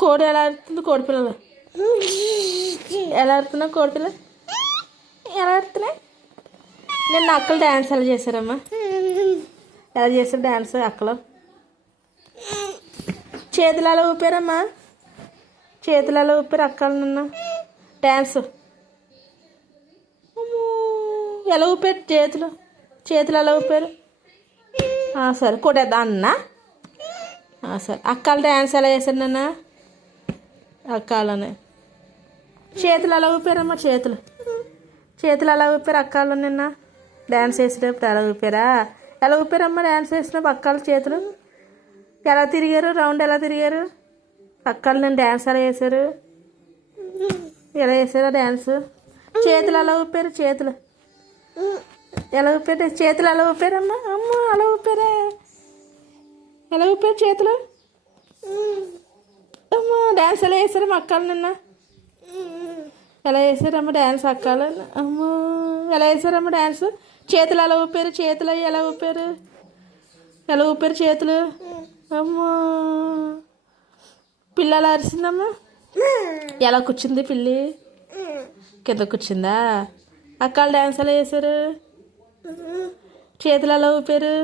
కోడి ఎలా ఆడుతుంది? కోడిపిల్లలు ఎలా ఆడుతున్నావు? కోడిపిల్ల ఎలా ఆడుతున్నాయి? నిన్న అక్కలు డ్యాన్స్ ఎలా చేశారమ్మా? ఎలా చేశారు డ్యాన్స్ అక్కలు? చేతులు ఎలా ఊపారమ్మా? చేతులు ఎలా ఊపారు అక్కలు నిన్న డ్యాన్స్? ఎలా ఊపారు చేతులు? చేతులు ఎలా ఊపారు? సరే కొట్టేద్దా అన్న? సరే అక్కలు డ్యాన్స్ ఎలా చేశారు నిన్న? అక్కాలని చేతులు ఎలా ఊపారమ్మా? చేతులు చేతులు ఎలా ఊపారు అక్కాలు నిన్న డ్యాన్స్ వేసేటప్పుడు? ఎలా ఊపారా? ఎలా ఊపారమ్మా డ్యాన్స్ వేసినప్పుడు అక్కాలు చేతులు? ఎలా తిరిగారు? రౌండ్ ఎలా తిరిగారు అక్కాలు? నేను డ్యాన్స్ ఎలా వేశారు? ఎలా వేసారా డ్యాన్స్? చేతులు ఎలా ఊపారు? చేతులు ఎలా ఊపారు? చేతులు ఎలా ఊపారమ్మా? అమ్మ ఎలా ఊపారా? ఎలా ఊపారు చేతులు? అమ్మ డ్యాన్స్ ఎలా వేసారు మా అక్కలు నిన్న? ఎలా వేసారమ్మ డ్యాన్స్ అక్కలు? అమ్మ ఎలా వేసారమ్మ డ్యాన్స్? చేతులు ఎలా ఊపారు? చేతులు ఎలా ఊపారు? ఎలా ఊపారు చేతులు? అమ్మా పిల్ల ఎలా అరిసిందమ్మా? ఎలా కూర్చుంది పిల్లి? కింద కూర్చుందా? అక్కలు డ్యాన్స్ ఎలా వేసారు? చేతులు ఎలా ఊపారు?